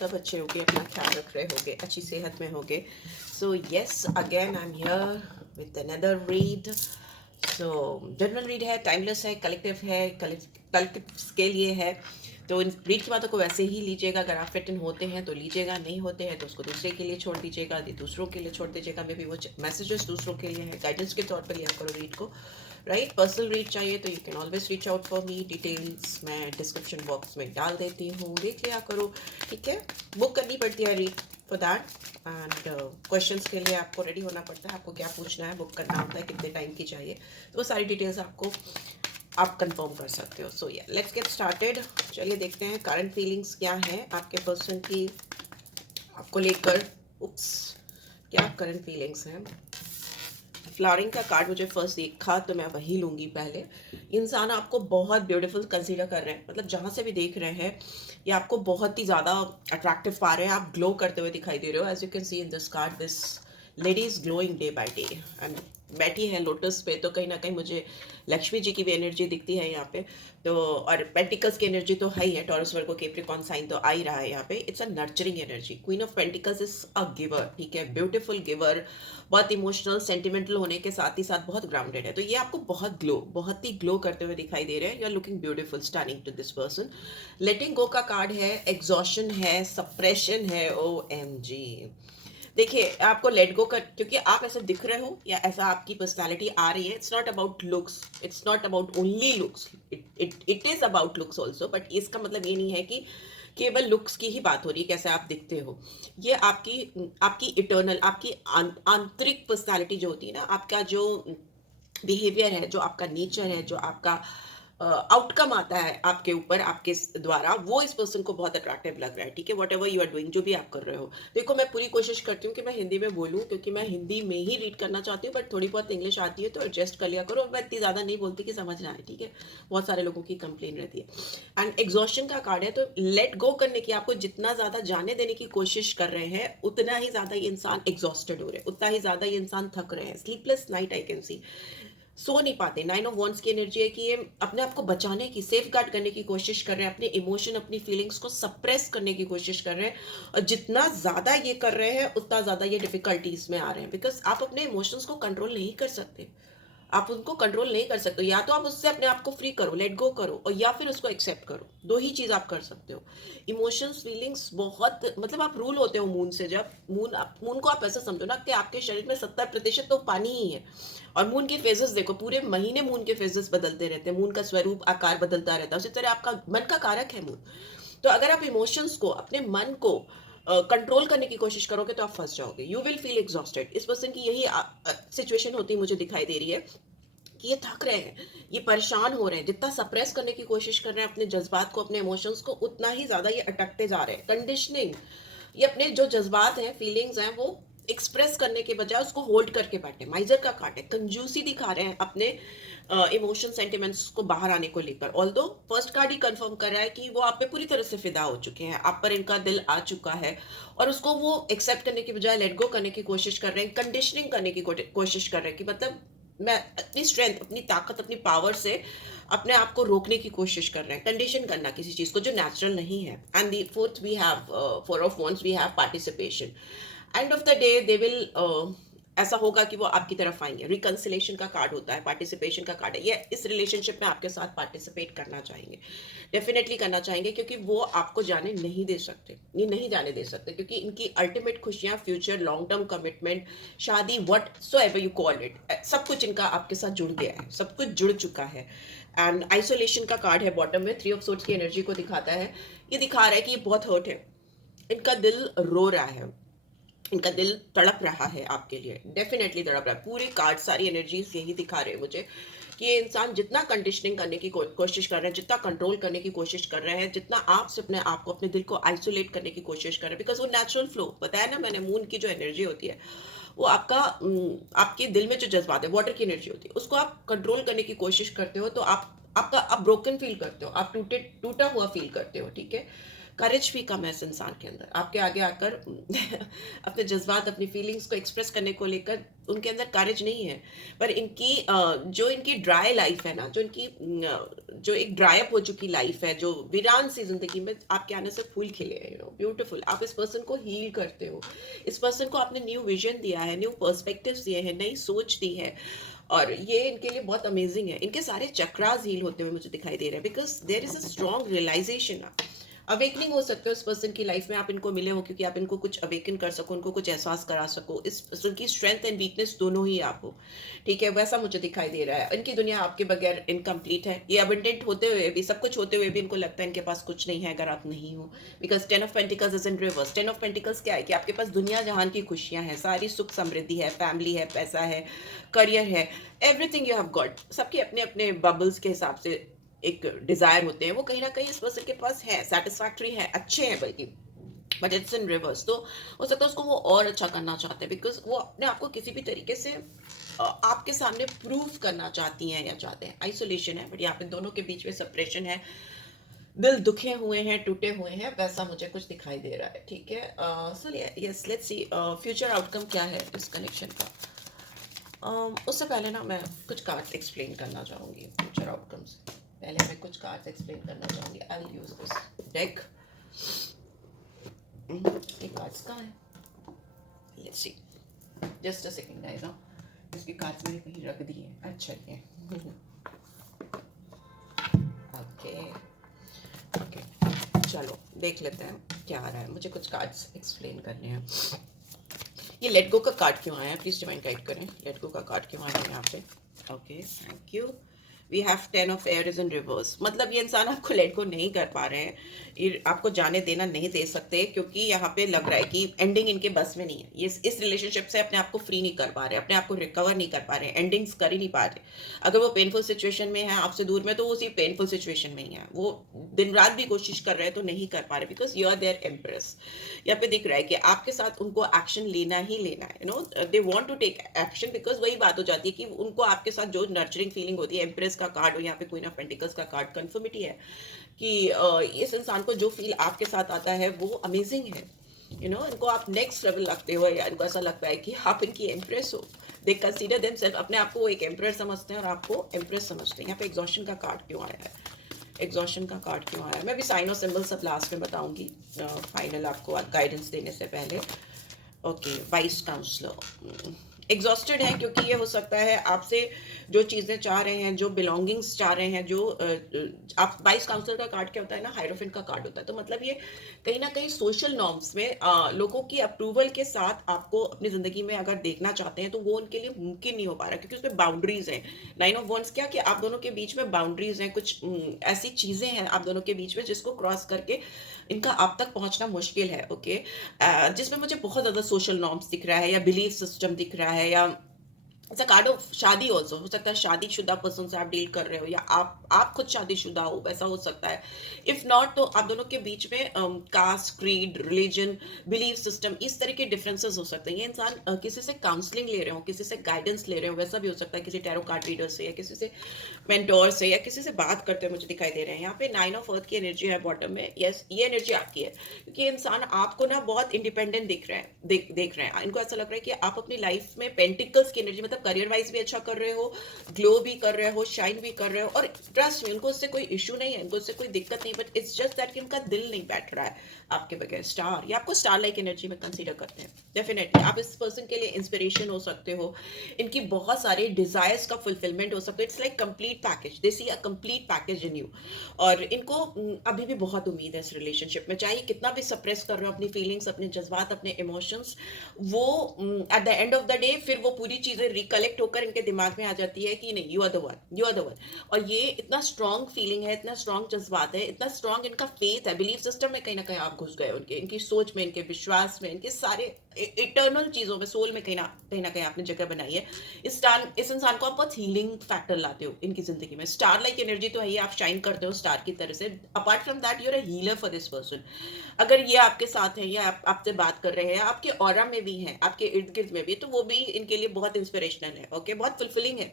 सब अच्छे होगे, अपना ख्याल रख रहे होगे, अच्छी सेहत में होगे। So yes, again I am here with another read. So general read है, टाइमलेस है, कलेक्टिव है, कलेक्टिव के लिए है। तो इन रीड की बातों को वैसे ही लीजिएगा। अगर आप फिट इन होते हैं तो लीजिएगा, नहीं होते हैं तो उसको दूसरे के लिए छोड़ दीजिएगा, दूसरों के लिए छोड़ दीजिएगा। मे बी वो मैसेजेस दूसरों के लिए है, गाइडेंस के तौर पर लिया करो रीड को। राइट, पर्सनल रीड चाहिए तो you can always reach out for me. Details मैं डिस्क्रिप्शन बॉक्स में डाल देती हूँ, देख लिया करो। ठीक है, बुक करनी पड़ती है read for that. And questions के लिए आपको रेडी होना पड़ता है, आपको क्या पूछना है, बुक करना होता है, कितने टाइम की चाहिए, तो वो सारी डिटेल्स आपको आप कंफर्म कर सकते हो। सो या लेट्स गेट स्टार्टेड। चलिए देखते हैं करंट फीलिंग्स क्या है आपके पर्सन की, आपको लेकर। उप्स, क्या करंट फीलिंग्स हैं। फ्लावरिंग का कार्ड मुझे फर्स्ट देखा तो मैं वही लूँगी पहले। इंसान आपको बहुत ब्यूटीफुल कंसीडर कर रहे हैं, मतलब जहाँ से भी देख रहे हैं ये आपको बहुत ही ज़्यादा अट्रैक्टिव पा रहे हैं। आप ग्लो करते हुए दिखाई दे रहे हो। As you can see in this card, this lady is glowing day by day and बैठी है लोटस पे। तो कहीं ना कहीं मुझे लक्ष्मी जी की भी एनर्जी दिखती है यहाँ पे। तो और पेंटिकल्स की एनर्जी तो है ही है, टॉरस वर्गो कैप्रिकॉर्न साइन तो आ ही रहा है यहाँ पे। It's a nurturing energy. Queen of pentacles is a giver, ठीक है, ब्यूटीफुल गिवर, बहुत इमोशनल सेंटिमेंटल होने के साथ ही साथ बहुत ग्राउंडेड है। तो ये आपको बहुत ही ग्लो करते हुए दिखाई दे रहे हैं। You are looking beautiful, stunning to this person. Letting go का कार्ड है, एग्जॉशन है, सप्रेशन है। ओ एम जी, देखिए आपको लेट गो कर, क्योंकि आप ऐसे दिख रहे हो या ऐसा आपकी पर्सनालिटी आ रही है। It's not about looks, it's not about only looks, it is about looks also, but इसका मतलब ये नहीं है कि केवल लुक्स की ही बात हो रही है, कैसे आप दिखते हो। ये आपकी आपकी इटर्नल, आपकी आंतरिक पर्सनालिटी जो होती है ना, आपका जो बिहेवियर है, जो आपका नेचर है, जो आपका आउटकम आता है आपके ऊपर, आपके द्वारा, वो इस पर्सन को बहुत अट्रैक्टिव लग रहा है। ठीक है, whatever you are doing, जो भी आप कर रहे हो। देखो मैं पूरी कोशिश करती हूँ कि मैं हिंदी में बोलूँ, क्योंकि मैं हिंदी में ही रीड करना चाहती हूँ, बट थोड़ी बहुत इंग्लिश आती है तो एडजस्ट कर लिया करो। मैं इतनी ज़्यादा नहीं बोलती कि समझ ना आए, ठीक है, बहुत सारे लोगों की कंप्लेन रहती है। एंड एग्जॉशन का कार्ड है, तो लेट गो करने की, आपको जितना ज़्यादा जाने देने की कोशिश कर रहे हैं उतना ही ज़्यादा ये इंसान एग्जॉस्टेड हो रहे हैं, उतना ही ज़्यादा ये इंसान थक रहे हैं। Sleepless night I can see, सो नहीं पाते। 9 ऑफ वॉन्ड्स की एनर्जी है कि ये अपने आप को बचाने की, सेफ गार्ड करने की कोशिश कर रहे हैं, अपने इमोशन, अपनी फीलिंग्स को सप्रेस करने की कोशिश कर रहे हैं। और जितना ज़्यादा ये कर रहे हैं उतना ज़्यादा ये डिफिकल्टीज में आ रहे हैं, बिकॉज आप अपने इमोशंस को कंट्रोल नहीं कर सकते। आप उनको कंट्रोल नहीं कर सकते। या तो आप उससे अपने आप को फ्री करो, लेट गो करो, और या फिर उसको एक्सेप्ट करो। दो ही चीज़ आप कर सकते हो। इमोशंस, फीलिंग्स बहुत, मतलब आप रूल होते हो मून से। जब मून को आप ऐसा समझो ना कि आपके शरीर में 70% तो पानी ही है। और मून के फेजेस देखो, पूरे महीने मून के फेजेस बदलते रहते हैं, मून का स्वरूप आकार बदलता रहता है। उसी तरह आपका मन का कारक है मून। तो अगर आप इमोशंस को, अपने मन को कंट्रोल करने की कोशिश करोगे तो आप फंस जाओगे। You will feel exhausted. इस पर्सन की यही सिचुएशन होती मुझे दिखाई दे रही है कि ये थक रहे हैं, ये परेशान हो रहे हैं। जितना सप्रेस करने की कोशिश कर रहे हैं अपने जज्बात को, अपने इमोशंस को, उतना ही ज्यादा ये अटकते जा रहे हैं। कंडीशनिंग, ये अपने जो जज्बात हैं, फीलिंग्स हैं, वो एक्सप्रेस करने के बजाय उसको होल्ड करके बैठे। माइजर का कार्ड है, कंजूसी दिखा रहे हैं अपने इमोशन सेंटिमेंट्स को बाहर आने को लेकर। ऑल्दो फर्स्ट कार्ड ही कंफर्म कर रहा है कि वो आप पे पूरी तरह से फिदा हो चुके हैं, आप पर इनका दिल आ चुका है, और उसको वो एक्सेप्ट करने की बजाय लेट गो करने की कोशिश कर रहे हैं, कंडीशनिंग करने की कोशिश कर रहे हैं कि मतलब मैं अपनी स्ट्रेंथ, अपनी ताकत, अपनी पावर से अपने आप को रोकने की कोशिश कर रहे हैं। कंडीशन करना किसी चीज को जो नेचुरल नहीं है। And the fourth we have, 4 of wands, we have participation. End of the day they will, ऐसा होगा कि वो आपकी तरफ आएंगे। रिकंसिलेशन का कार्ड होता है, पार्टिसिपेशन का कार्ड है। ये इस रिलेशनशिप में आपके साथ पार्टिसिपेट करना चाहेंगे, डेफिनेटली करना चाहेंगे, क्योंकि वो आपको जाने नहीं दे सकते, ये नहीं जाने दे सकते, क्योंकि इनकी अल्टीमेट खुशियां, फ्यूचर, लॉन्ग टर्म कमिटमेंट, शादी, what so ever you call it, सब कुछ इनका आपके साथ जुड़ गया है, सब कुछ जुड़ चुका है। एंड आइसोलेशन का कार्ड है बॉटम में, 3 ऑफ सोर्ड्स की एनर्जी को दिखाता है। ये दिखा रहा है कि ये बहुत हर्ट है, इनका दिल रो रहा है, इनका दिल तड़प रहा है आपके लिए, डेफिनेटली तड़प रहा है। पूरे कार्ड, सारी एनर्जीज यही दिखा रहे हैं मुझे कि ये इंसान जितना कंडीशनिंग करने की कोशिश कर रहे हैं, जितना कंट्रोल करने की कोशिश कर रहे हैं, जितना आपसे अपने आप को, अपने दिल को आइसोलेट करने की कोशिश कर रहे हैं, बिकॉज वो नेचुरल फ्लो, बताया ना मैंने, मून की जो एनर्जी होती है वो आपका आपके दिल में जो जज्बात है, वाटर की एनर्जी होती है, उसको आप कंट्रोल करने की कोशिश करते हो तो आप ब्रोकन फील करते हो, आप टूटा हुआ फील करते हो। ठीक है, करेज भी कम है इस इंसान के अंदर आपके आगे आकर अपने जज्बात अपनी फीलिंग्स को एक्सप्रेस करने को लेकर उनके अंदर करेज नहीं है। पर इनकी जो इनकी ड्राई लाइफ है ना, जो इनकी जो एक ड्राई अप हो चुकी लाइफ है, जो वीरान सी जिंदगी में आपके आने से फूल खिले हैं, ब्यूटीफुल। आप इस पर्सन को हील करते हो, इस पर्सन को आपने न्यू विजन दिया है, न्यू पर्सपेक्टिव्स दिए हैं, नई सोच दी है, और ये इनके लिए बहुत अमेजिंग है। इनके सारे चक्रास हील होते हुए मुझे दिखाई दे रहे हैं, because there is a strong realisation. Awakening हो सकते हो इस पर्सन की लाइफ में, आप इनको मिले हो क्योंकि आप इनको कुछ अवेकन कर सको, उनको कुछ एहसास करा सको। इस पर्सन की स्ट्रेंथ एंड वीकनेस दोनों ही आप हो, ठीक है, वैसा मुझे दिखाई दे रहा है। इनकी दुनिया आपके बगैर इनकम्प्लीट है। ये अबंडेंट होते हुए भी, सब कुछ होते हुए भी इनको लगता है इनके पास कुछ नहीं है अगर आप नहीं हो, because 10 of pentacles is in reverse. 10 of pentacles क्या है कि आपके पास दुनिया जहान की खुशियां हैं, सारी सुख समृद्धि है, फैमिली है, पैसा है, करियर है, एवरीथिंग यू हैव गॉट। सबके अपने अपने बबल्स के हिसाब से एक डिजायर होते हैं, वो कहीं ना कहीं इस पर्सन के पास है, सेटिस्फैक्टरी है, अच्छे हैं बल्कि, बट इट्स इन रिवर्स। तो हो सकता है उसको वो और अच्छा करना चाहते हैं, बिकॉज वो अपने आप को किसी भी तरीके से आपके सामने प्रूव करना चाहती हैं या चाहते हैं। आइसोलेशन है, बट यहाँ पे दोनों के बीच में सेपरेशन है, दिल दुखे हुए हैं, टूटे हुए हैं, वैसा मुझे कुछ दिखाई दे रहा है, ठीक है। So yes, let's see future outcome क्या है इस कनेक्शन का। उससे पहले ना मैं कुछ कार्ड्स एक्सप्लेन करना चाहूँगी। फ्यूचर आउटकम्स पहले मैं कुछ कार्ड्स एक्सप्लेन करना चाहूँगी। I will use this deck. ये कार्ड्स कहाँ है? Let's see, just a second guys. इसके कार्ड्स मैंने कहीं रख दिए हैं। अच्छा ये ओके ओके, चलो देख लेते हैं क्या आ रहा है। मुझे कुछ कार्ड्स एक्सप्लेन करने हैं। ये लेट गो का कार्ड क्यों आया है? प्लीज डिवाइन गाइड करें, लेट गो का कार्ड क्यों आया है यहाँ पे? Okay, thank you. We have 10 of air is in reverse. मतलब ये इंसान आपको लेट गो नहीं कर पा रहे हैं, ये आपको जाने देना नहीं दे सकते, क्योंकि यहाँ पे लग रहा है कि एंडिंग इनके बस में नहीं है। ये इस रिलेशनशिप से अपने आप को फ्री नहीं कर पा रहे, अपने आप को रिकवर नहीं कर पा रहे, एंडिंग्स कर ही नहीं पा रहे। अगर वो पेनफुल सिचुएशन में है आपसे दूर में, तो वो उसी पेनफुल सिचुएशन में ही है। वो दिन रात भी कोशिश कर रहे हैं तो नहीं कर पा रहे, because you are their empress. यहाँ पे दिख रहा है कि आपके साथ उनको एक्शन लेना ही लेना है, they want to take action, because वही बात हो जाती है कि उनको आपके साथ जो नर्चरिंग फीलिंग होती है। एम्प्रेस का कार्ड और यहाँ पे क्वीन ऑफ पेंटिकल्स का कार्ड कंफर्मिटी है कि इस इंसान को जो फील आपके साथ आता है वो अमेजिंग है। इनको आप नेक्स्ट लेवल लगते हो, या इनको ऐसा लगता है कि आप इनकी एम्प्रेस हो। दे कंसीडर देमसेल्फ, अपने आप को एक एम्प्रेस समझते हैं और आपको एम्प्रेस समझते हैं। यहाँ पे एग्जॉशन का कार्ड क्यों आया है? एग्जॉशन का कार्ड क्यों आया है? मैं भी साइन और सिंबल सब लास्ट में बताऊंगी, फाइनल आपको गाइडेंस देने से पहले। ओके, वाइस काउंसलर एग्जॉस्टेड है, क्योंकि ये हो सकता है आपसे जो चीज़ें चाह रहे हैं, जो बिलोंगिंग्स चाह रहे हैं, जो आप वाइस काउंसलर का कार्ड क्या होता है ना, हायरोफेंट का कार्ड होता है। तो मतलब ये कहीं ना कहीं सोशल नॉर्म्स में लोगों की अप्रूवल के साथ आपको अपनी ज़िंदगी में अगर देखना चाहते हैं, तो वो उनके लिए मुमकिन नहीं हो पा रहा, क्योंकि उसमें बाउंड्रीज हैं। 9 ऑफ वॉन्ड्स क्या कि आप दोनों के बीच में बाउंड्रीज हैं, कुछ ऐसी चीज़ें हैं आप दोनों के बीच में जिसको क्रॉस करके इनका आप तक पहुंचना मुश्किल है। ओके, जिसमें मुझे बहुत ज़्यादा सोशल नॉर्म्स दिख रहा है, या बिलीफ सिस्टम दिख रहा है, या इट्स अ कार्ड ऑफ शादी ऑल्सो। हो सकता है शादीशुदा पर्सन से आप डील कर रहे हो, या आप खुद शादीशुदा हो, वैसा हो सकता है। इफ नॉट, तो आप दोनों के बीच में caste, creed, religion, belief system, इस तरह के डिफरेंसेस हो सकते हैं। ये इंसान किसी से काउंसलिंग ले रहे हो, किसी से गाइडेंस ले रहे हो, वैसा भी हो सकता है, किसी टैरो कार्ड रीडर से, या किसी से मेंटोर से, या किसी से बात करते हुए मुझे दिखाई दे रहे हैं। यहाँ पे 9 ऑफ अर्थ की एनर्जी है बॉटम में। यस, ये एनर्जी आपकी है, क्योंकि ये इंसान आपको ना बहुत इंडिपेंडेंट दिख रहे हैं, देख रहे हैं। इनको ऐसा लग रहा है कि आप अपनी लाइफ में पेंटिकल्स की एनर्जी, मतलब करियर वाइज भी अच्छा कर रहे हो, ग्लो भी कर रहे हो, शाइन भी कर रहे हो, और ट्रस्ट में उनको उससे कोई इशू नहीं है, उनको उससे कोई दिक्कत नहीं, बट इट्स जस्ट दैट कि उनका दिल नहीं बैठ रहा है आपके बगैर। स्टार, ये आपको स्टार लाइक एनर्जी में कंसीडर करते हैं। डेफिनेटली आप इस पर्सन के लिए इंस्पिरेशन हो सकते हो, इनकी बहुत सारे डिजायर्स का फुलफिलमेंट हो सकता है। It's like complete package, they see a complete package in you. और इनको अभी भी बहुत उम्मीद है इस रिलेशनशिप में, चाहे कितना भी सप्रेस कर रहे हो अपनी फीलिंग्स, अपने जज्बात, अपने इमोशंस, वो at the end of the day फिर वो पूरी चीजें रिकलेक्ट होकर इनके दिमाग में आ जाती है कि नहीं, you are the one, you are the one. और ये इतना स्ट्रॉन्ग फीलिंग है, इतना स्ट्रॉन्ग जज्बात है, इतना स्ट्रॉन्ग इनका फेथ है, बिलीफ सिस्टम में कहीं ना कहीं आप घुस गए उनके, इनकी सोच में, इनके विश्वास में, इनके सारे इटर्नल चीजों में, सोल में कहीं ना कहीं आपने जगह बनाई है। इस इंसान को आप बहुत हीलिंग फैक्टर लाते हो इनकी जिंदगी में। स्टार लाइक एनर्जी तो है ही, आप शाइन करते हो स्टार की तरह से। Apart from that you're a healer for this person. अगर ये आपके साथ है, या आपसे बात कर रहे हैं, आपके ऑरा में भी है, आपके इर्द गिर्द में भी, तो वो भी इनके लिए बहुत इंस्पिरेशनल है। ओके, बहुत फुलफिलिंग है।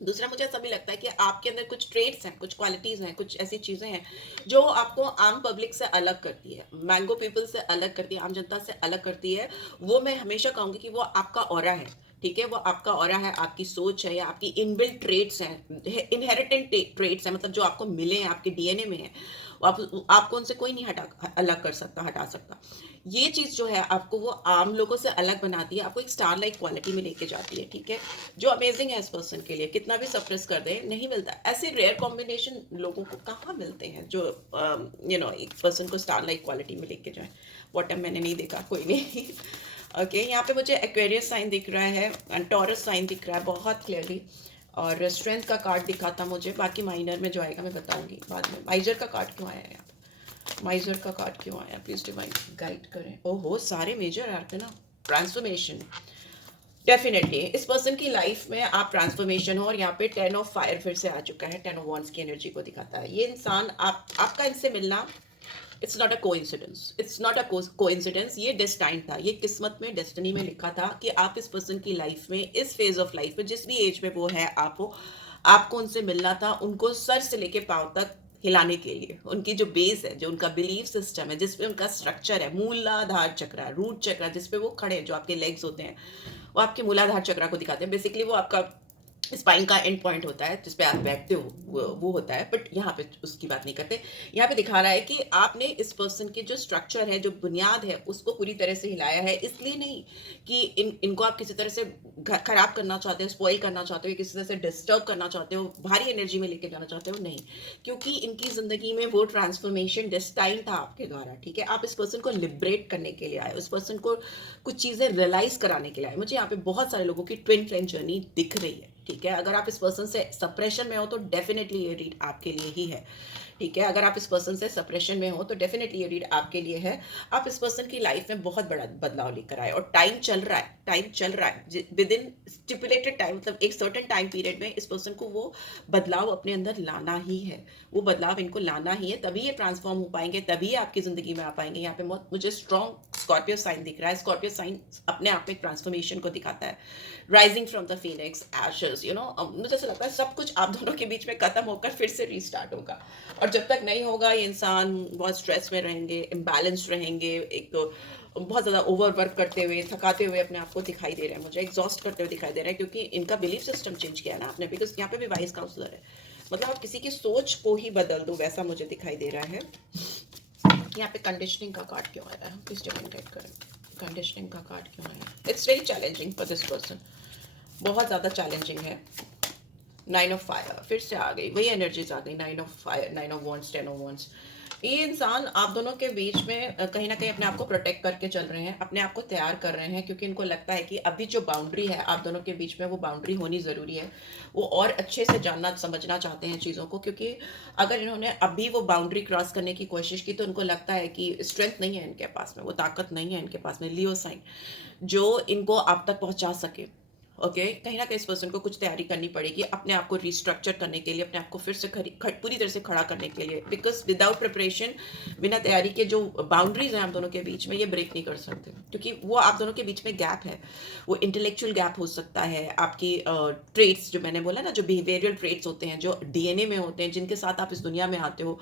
दूसरा, मुझे ऐसा भी लगता है कि आपके अंदर कुछ ट्रेड्स हैं, कुछ क्वालिटीज़ हैं, कुछ ऐसी चीज़ें हैं जो आपको आम पब्लिक से अलग करती है, मैंगो पीपल से अलग करती है, आम जनता से अलग करती है। वो मैं हमेशा कहूँगी कि वो आपका ऑरा है, ठीक है? वो आपका ऑरा है, आपकी सोच है या आपकी इनबिल्ट ट्रेड्स हैं, इनहेरिटेंट ट्रेड्स हैं, मतलब जो आपको मिले हैं, आपके डीएनए में है। वो आपको उनसे कोई नहीं अलग कर सकता, हटा सकता। ये चीज़ जो है आपको वो आम लोगों से अलग बनाती है, आपको एक स्टार लाइक क्वालिटी में लेके जाती है, ठीक है? जो अमेजिंग है इस पर्सन के लिए, कितना भी सप्रेस कर दे नहीं मिलता। ऐसे रेयर कॉम्बिनेशन लोगों को कहाँ मिलते हैं जो एक पर्सन को स्टार लाइक क्वालिटी में लेके जाए। बॉटम मैंने नहीं देखा, कोई नहीं। ओके, यहाँ पे मुझे एक्वेरियस साइन दिख रहा है, टॉरस साइन दिख रहा है बहुत क्लियरली, और स्ट्रेंथ का कार्ड दिखा था मुझे। बाकी माइनर में जो आएगा मैं बताऊंगी बाद में। माइजर का कार्ड क्यों आया है यहाँ पे? माइजर का कार्ड क्यों आया? प्लीज डिवाइन गाइड करें। ओहो, सारे मेजर आते ना। ट्रांसफॉर्मेशन, डेफिनेटली इस पर्सन की लाइफ में आप ट्रांसफॉर्मेशन हो, और यहाँ पे 10 ऑफ फायर फिर से आ चुका है, 10 ऑफ वॉन्ड्स की एनर्जी को दिखाता है। ये इंसान आपका इनसे मिलना, it's not a coincidence, it's not a coincidence, ये डेस्टाइन था, ये किस्मत में, डेस्टिनी में लिखा था कि आप इस पर्सन की लाइफ में, इस फेज ऑफ लाइफ में, जिस भी एज में वो है, आपको उनसे मिलना था, उनको सर से लेके पांव तक हिलाने के लिए। उनकी जो बेस है, जो उनका बिलीफ सिस्टम है, जिसपे उनका स्ट्रक्चर है, मूलाधार चक्र, रूट चक्र, जिसपे वो खड़े हैं, जो आपके लेग्स होते हैं, वो आपके मूलाधार चक्र को दिखाते हैं। बेसिकली वो आपका स्पाइन का एंड पॉइंट होता है, जिसपे आप बैठते हो, वो होता है। बट यहाँ पे उसकी बात नहीं करते। यहाँ पे दिखा रहा है कि आपने इस पर्सन के जो स्ट्रक्चर है, जो बुनियाद है, उसको पूरी तरह से हिलाया है। इसलिए नहीं कि इनको आप किसी तरह से खराब करना चाहते हो, स्पॉइल करना चाहते हो, किसी तरह से डिस्टर्ब करना चाहते हो, भारी एनर्जी में लेके जाना चाहते हो, नहीं। क्योंकि इनकी जिंदगी में वो ट्रांसफॉर्मेशन डेस्टाइन था आपके द्वारा, ठीक है? आप इस पर्सन को लिबरेट करने के लिए आए, उस पर्सन को कुछ चीजें रियलाइज कराने के लिए आए। मुझे यहाँ पे बहुत सारे लोगों की ट्विन फ्लेम जर्नी दिख रही है, ठीक है? अगर आप इस पर्सन से सप्रेशन में हो तो डेफिनेटली ये रीड आपके लिए ही है, ठीक है? अगर आप इस पर्सन से सप्रेशन में हो तो डेफिनेटली ये रीड आपके लिए है। आप इस पर्सन की लाइफ में बहुत बड़ा बदलाव लेकर आए, और टाइम चल रहा है, टाइम चल रहा है विद इन स्टिपुलेटेड टाइम, मतलब एक सर्टेन टाइम पीरियड में इस पर्सन को वो बदलाव अपने अंदर लाना ही है, वो बदलाव इनको लाना ही है। तभी ये ट्रांसफॉर्म हो पाएंगे, तभी ये आपकी जिंदगी में आ पाएंगे। यहाँ पे मुझे स्ट्रॉन्ग स्कॉर्पियो साइन दिख रहा है। स्कॉर्पियो साइन अपने आप में ट्रांसफॉर्मेशन को दिखाता है, rising from the Phoenix ashes, मुझे ऐसा लगता है सब कुछ आप दोनों के बीच में खत्म होकर फिर से रीस्टार्ट होगा। और जब तक नहीं होगा, ये इंसान बहुत स्ट्रेस में रहेंगे, इम्बैलेंस रहेंगे, एक तो बहुत ज़्यादा ओवर वर्क करते हुए, थकाते हुए अपने आप को दिखाई दे रहे हैं, मुझे एग्जॉस्ट करते हुए दिखाई दे रहे हैं, क्योंकि इनका बिलीफ सिस्टम चेंज किया है ना आपने। बिकॉज यहाँ पे भी वाइज काउंसलर है, मतलब आप किसी की सोच को ही बदल दो, वैसा मुझे दिखाई दे रहा है। यहाँ पे कंडीशनिंग का कार्ड क्यों आया है? प्लीज डिवाइन गाइड करें, कंडीशनिंग का कार्ड क्यों आया? It's very challenging for this person, बहुत ज़्यादा चैलेंजिंग है। 9 ऑफ फायर फिर से आ गई, वही एनर्जीज आ गई। 9 of fire, 9 of wands, 10 of wands. ये इंसान आप दोनों के बीच में कहीं ना कहीं अपने आप को प्रोटेक्ट करके चल रहे हैं, अपने आप को तैयार कर रहे हैं, क्योंकि इनको लगता है कि अभी जो बाउंड्री है आप दोनों के बीच में, वो बाउंड्री होनी ज़रूरी है। वो और अच्छे से जानना समझना चाहते हैं चीज़ों को, क्योंकि अगर इन्होंने अभी वो बाउंड्री क्रॉस करने की कोशिश की तो उनको लगता है कि स्ट्रेंथ नहीं है इनके पास में, वो ताकत नहीं है इनके पास में, लियो साइन, जो इनको आप तक पहुंचा सके। ओके, कहीं ना कहीं इस पर्सन को कुछ तैयारी करनी पड़ेगी अपने आप को रिस्ट्रक्चर करने के लिए, अपने आप को फिर से पूरी तरह से खड़ा करने के लिए। बिकॉज विदाउट प्रिपरेशन, बिना तैयारी के जो बाउंड्रीज हैं आप दोनों के बीच में, ये ब्रेक नहीं कर सकते, क्योंकि वो आप दोनों के बीच में गैप है। वो इंटेलेक्चुअल गैप हो सकता है, आपकी ट्रेट्स जो मैंने बोला ना, जो बिहेवियरल ट्रेट्स होते हैं, जो डीएनए में होते हैं, जिनके साथ आप इस दुनिया में आते हो,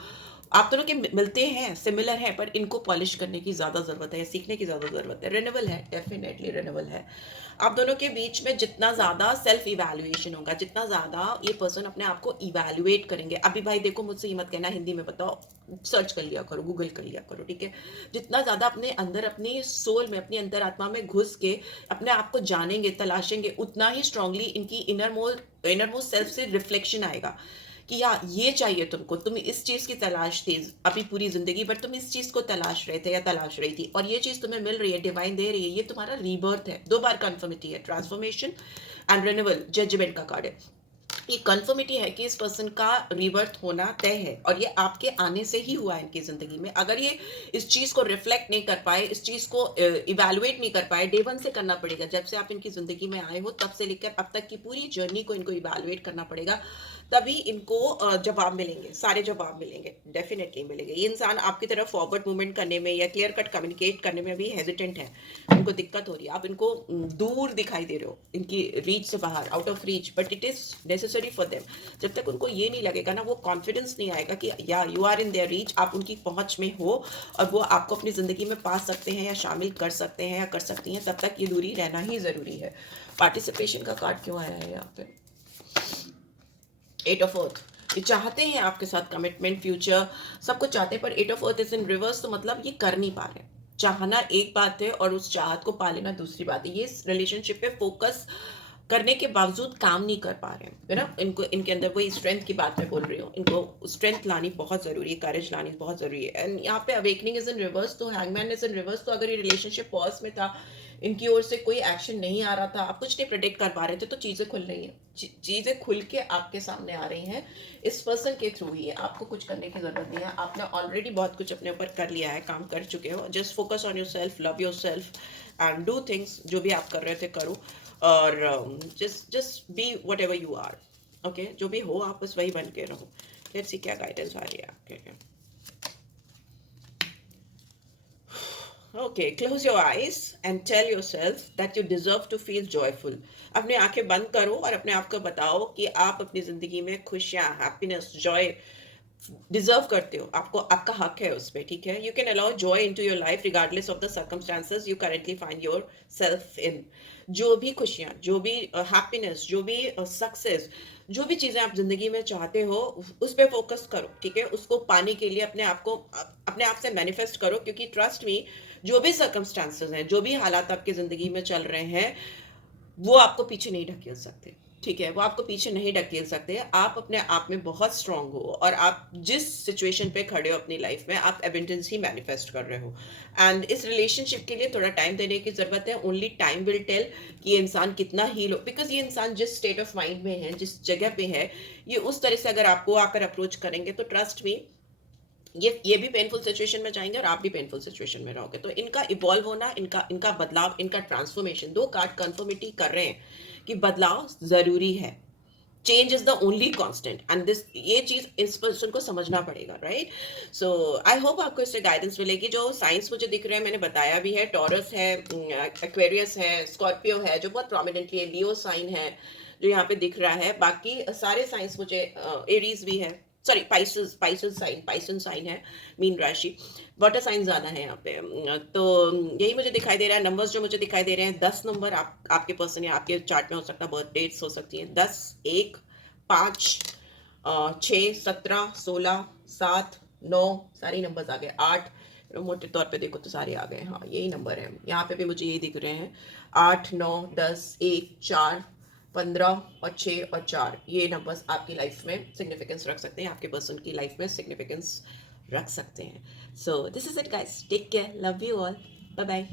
आप दोनों के मिलते हैं, सिमिलर है, पर इनको पॉलिश करने की ज़्यादा ज़रूरत है, या सीखने की ज़्यादा ज़रूरत है। रिन्यूअल है, डेफिनेटली रिन्यूअल है। आप दोनों के बीच में जितना ज़्यादा सेल्फ इवैल्यूएशन होगा, जितना ज़्यादा ये पर्सन अपने आप को इवैल्यूएट करेंगे। अभी भाई देखो, मुझसे ये मत कहना हिंदी में बताओ, सर्च कर लिया करो, गूगल कर लिया करो, ठीक है? जितना ज़्यादा अपने अंदर, अपनी सोल में, अपनी अंतरात्मा में घुस के अपने आप को जानेंगे, तलाशेंगे, उतना ही स्ट्रांगली इनकी इनर मोस्ट सेल्फ से रिफ्लेक्शन आएगा कि यार ये चाहिए तुमको, तुम इस चीज की तलाश थी अभी पूरी जिंदगी, बट तुम इस चीज को तलाश रहे थे या तलाश रही थी, और ये चीज तुम्हें मिल रही है, डिवाइन दे रही है, ये तुम्हारा रीबर्थ है। 2 बार कन्फर्मिटी है, ट्रांसफॉर्मेशन एंड रिन्यूअल, जजमेंट का कार्ड है। ये कन्फर्मिटी है कि इस पर्सन का रीबर्थ होना तय है, और ये आपके आने से ही हुआ है इनकी जिंदगी में। अगर ये इस चीज को रिफ्लेक्ट नहीं कर पाए, इस चीज को इवेलुएट नहीं कर पाए, डे वन से करना पड़ेगा, जब से आप इनकी जिंदगी में आए हो तब से लेकर अब तक की पूरी जर्नी को इनको इवेलुएट करना पड़ेगा, तभी इनको जवाब मिलेंगे, सारे जवाब मिलेंगे, डेफिनेटली मिलेंगे। ये इंसान आपकी तरफ फॉरवर्ड मूवमेंट करने में या क्लियर कट कम्युनिकेट करने में अभी हेजिटेंट है, इनको दिक्कत हो रही है, आप इनको दूर दिखाई दे रहे हो, इनकी रीच से बाहर, out of reach, but it is necessary for them. जब तक उनको ये नहीं लगेगा ना, वो कॉन्फिडेंस नहीं आएगा कि या you are in their reach, आप उनकी पहुंच में हो और वो आपको अपनी ज़िंदगी में पा सकते हैं या शामिल कर सकते हैं या कर सकती हैं, तब तक ये दूरी रहना ही ज़रूरी है। पार्टिसिपेशन का कार्ड क्यों आया है यहाँ पे? 8 ऑफ अर्थ, ये चाहते हैं आपके साथ कमिटमेंट, फ्यूचर, सब कुछ चाहते हैं, पर 8 of earth is in reverse, तो मतलब ये कर नहीं पा रहे। चाहना एक बात है और उस चाहत को पा लेना दूसरी बात है। ये इस रिलेशनशिप पे फोकस करने के बावजूद काम नहीं कर पा रहे हैं, है ना। इनको, इनके अंदर वही स्ट्रेंथ की बात मैं बोल रही हूँ, इनको स्ट्रेंथ लानी बहुत ज़रूरी है, करेज लानी बहुत ज़रूरी है। एंड यहाँ पे अवेकनिंग इज इन रिवर्स, तो हैंगमैन इज इन रिवर्स। तो अगर ये रिलेशनशिप पॉज में था, इनकी ओर से कोई एक्शन नहीं आ रहा था, आप कुछ नहीं प्रेडिक्ट कर पा रहे थे, तो चीज़ें खुल रही हैं, चीज़ें खुल के आपके सामने आ रही हैं इस पर्सन के थ्रू ही है। आपको कुछ करने की ज़रूरत नहीं है, आपने ऑलरेडी बहुत कुछ अपने ऊपर कर लिया है, काम कर चुके हो। Just focus on yourself, love yourself and do things. जो भी आप कर रहे थे करो, और just be whatever you are. Okay, जो भी हो आप बस वही बन के रहो। लेट्स सी क्या गाइडेंस आ रही है आपके। Okay, close your eyes and tell yourself that you deserve to feel joyful. अपने आंखें बंद करो और अपने आप को बताओ कि आप अपनी जिंदगी में खुशियाँ, हैप्पीनेस, जॉय डिजर्व करते हो। आपको, आपका हक है उस पर, ठीक है। You can allow joy into your life regardless of the circumstances you currently find yourself in. जो भी खुशियाँ, जो भी हैप्पीनेस, जो भी सक्सेस, जो भी चीज़ें आप जिंदगी में चाहते हो, उस पर फोकस करो, ठीक है। उसको पाने के लिए अपने आप को, अपने आप से मैनिफेस्ट करो, क्योंकि ट्रस्ट मी, जो भी सर्कमस्टांसेस हैं, जो भी हालात आपकी ज़िंदगी में चल रहे हैं, वो आपको पीछे नहीं ढकेल सकते, ठीक है। वो आपको पीछे नहीं ढकेल सकते। आप अपने आप में बहुत स्ट्रांग हो और आप जिस सिचुएशन पे खड़े हो अपनी लाइफ में, आप एबिंडेंस ही मैनिफेस्ट कर रहे हो। एंड इस रिलेशनशिप के लिए थोड़ा टाइम देने की ज़रूरत है। ओनली टाइम विल टेल कि ये इंसान कितना हील हो, बिकॉज ये इंसान जिस स्टेट ऑफ माइंड में है, जिस जगह पे है, ये उस तरह से अगर आपको आकर अप्रोच करेंगे, तो ट्रस्ट मी, ये भी पेनफुल सिचुएशन में जाएंगे और आप भी पेनफुल सिचुएशन में रहोगे। तो इनका इवॉल्व होना, इनका इनका बदलाव, इनका ट्रांसफॉर्मेशन, दो कार्ड कन्फर्मिटी कर रहे हैं कि बदलाव जरूरी है। Change is the only constant, and this, ये चीज इस पर्सन को समझना पड़ेगा, राइट। सो आई होप आपको इससे गाइडेंस मिलेगी। जो साइंस मुझे दिख रहे हैं, मैंने बताया भी है, टॉरस है, एक्वेरियस है, स्कॉर्पियो है जो बहुत प्रोमिनेंटली है, लियो साइन है जो यहाँ पे दिख रहा है। बाकी सारे साइंस मुझे, एरीज भी है, सॉरी पाइसेस, पाइसन साइन है, मीन राशि, वाटर साइन ज्यादा है यहाँ पे। तो यही मुझे दिखाई दे रहा है। नंबर्स जो मुझे दिखाई दे रहे हैं, 10 नंबर आपके पर्सन या आपके चार्ट में हो सकता है, बर्थ डेट्स हो सकती हैं 10, 1, 5, 6, 17, 16, 7, 9, सारे नंबर्स आ गए, 8, मोटे तौर पे देखो तो सारे आ गए। हाँ, यही नंबर है, यहाँ पे भी मुझे यही दिख रहे हैं, 8, 9, 10, 1, 4, 15 और 6 और 4, ये नंबर्स आपकी लाइफ में सिग्निफिकेंस रख सकते हैं, आपके पर्सन की लाइफ में सिग्निफिकेंस रख सकते हैं। So this is it guys, take care, love you all, bye bye.